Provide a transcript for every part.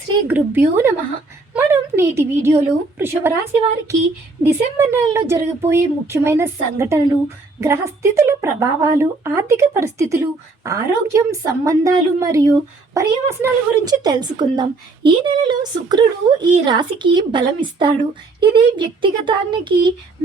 శ్రీ గురుభ్యో నమః. మనం నేటి వీడియోలో వృషభ రాశి వారికి డిసెంబర్ నెలలో జరగబోయే ముఖ్యమైన సంఘటనలు, గ్రహస్థితుల ప్రభావాలు, ఆర్థిక పరిస్థితులు, ఆరోగ్యం, సంబంధాలు మరియు పర్యవసనాల గురించి తెలుసుకుందాం. ఈ నెలలో శుక్రుడు ఈ రాశికి బలం ఇస్తాడు. ఇది వ్యక్తిగతానికి,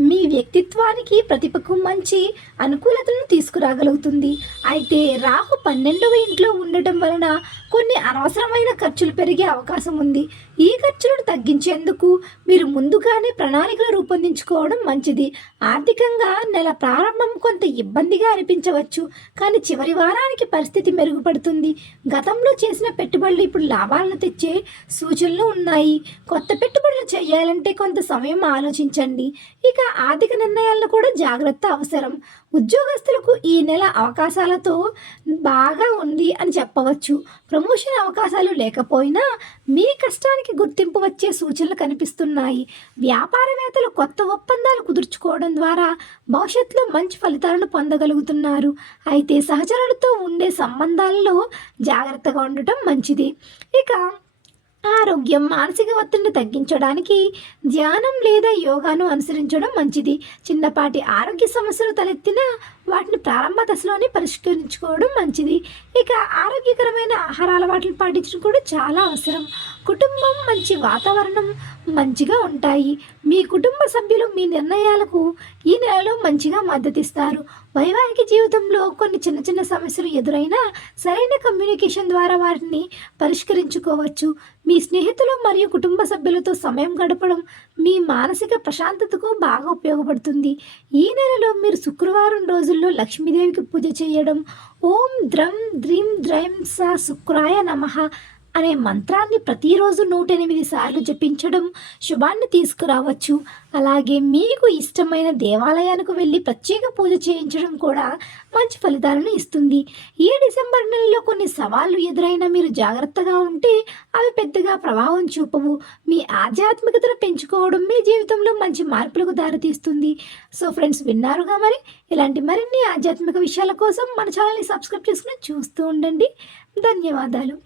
మీ వ్యక్తిత్వానికి, ప్రతిభకు మంచి అనుకూలతను తీసుకురాగలుగుతుంది. అయితే రాహు 12వ ఇంట్లో ఉండటం వలన కొన్ని అనవసరమైన ఖర్చులు పెరిగే అవకాశం ఉంది. ఈ ఖర్చులను తగ్గించేందుకు మీరు ముందుగానే ప్రణాళికలు రూపొందించుకోవడం మంచిది. ఆర్థికంగా నెల ప్రారంభం కొంత ఇబ్బందిగా అనిపించవచ్చు, కానీ చివరి వారానికి పరిస్థితి మెరుగుపడుతుంది. గతంలో చేసిన పెట్టుబడులు ఇప్పుడు లాభాలను తెచ్చే సూచనలు ఉన్నాయి. కొత్త పెట్టుబడులు చేయాలంటే కొంత సమయం ఆలోచించండి. ఇక ఆర్థిక నిర్ణయాలను కూడా జాగ్రత్త అవసరం. ఉద్యోగస్తులకు ఈ నెల అవకాశాలతో బాగా ఉంది అని చెప్పవచ్చు. ప్రమోషన్ అవకాశాలు లేకపోయినా మీ కష్టానికి గుర్తింపు వచ్చే సూచనలు కనిపిస్తున్నాయి. వ్యాపారవేత్తలు కొత్త ఒప్పందాలు కుదుర్చుకోవడం ద్వారా భవిష్యత్తులో మంచి ఫలితాలను పొందగలుగుతున్నారు. అయితే సహచరులతో ఉండే సంబంధాలలో జాగ్రత్తగా ఉండటం మంచిది. ఇక ఆరోగ్యం, మానసిక ఒత్తిడిని తగ్గించడానికి ధ్యానం లేదా యోగాను అనుసరించడం మంచిది. చిన్నపాటి ఆరోగ్య సమస్యలు తలెత్తినా వాటిని ప్రారంభ దశలోనే పరిష్కరించుకోవడం మంచిది. ఇక ఆరోగ్యకరమైన ఆహార అలవాట్లు పాటించడం కూడా చాలా అవసరం. కుటుంబం, మంచి వాతావరణం మంచిగా ఉంటాయి. మీ కుటుంబ సభ్యులు మీ నిర్ణయాలకు ఈ నెలలో మంచిగా మద్దతిస్తారు. వైవాహిక జీవితంలో కొన్ని చిన్న చిన్న సమస్యలు ఎదురైనా సరైన కమ్యూనికేషన్ ద్వారా వాటిని పరిష్కరించుకోవచ్చు. మీ స్నేహితులు మరియు కుటుంబ సభ్యులతో సమయం గడపడం మీ మానసిక ప్రశాంతతకు బాగా ఉపయోగపడుతుంది. ఈ నెలలో మీరు శుక్రవారం రోజుల్లో లక్ష్మీదేవికి పూజ చేయడం, ఓం ద్రం ద్రీం ద్రైం సా శుక్రాయ నమః అనే మంత్రాన్ని ప్రతిరోజు 108 సార్లు జపించడం శుభాన్ని తీసుకురావచ్చు. అలాగే మీకు ఇష్టమైన దేవాలయానికి వెళ్ళి ప్రత్యేక పూజ చేయించడం కూడా మంచి ఫలితాలను ఇస్తుంది. ఈ డిసెంబర్ నెలలో కొన్ని సవాళ్లు ఎదురైనా మీరు జాగ్రత్తగా ఉంటే అవి పెద్దగా ప్రభావం చూపవు. మీ ఆధ్యాత్మికతను పెంచుకోవడం మీ జీవితంలో మంచి మార్పులకు దారితీస్తుంది. సో ఫ్రెండ్స్, విన్నారుగా మరి. ఇలాంటి మరిన్ని ఆధ్యాత్మిక విషయాల కోసం మన ఛానల్ని సబ్స్క్రైబ్ చేసుకుని చూస్తూ ఉండండి. ధన్యవాదాలు.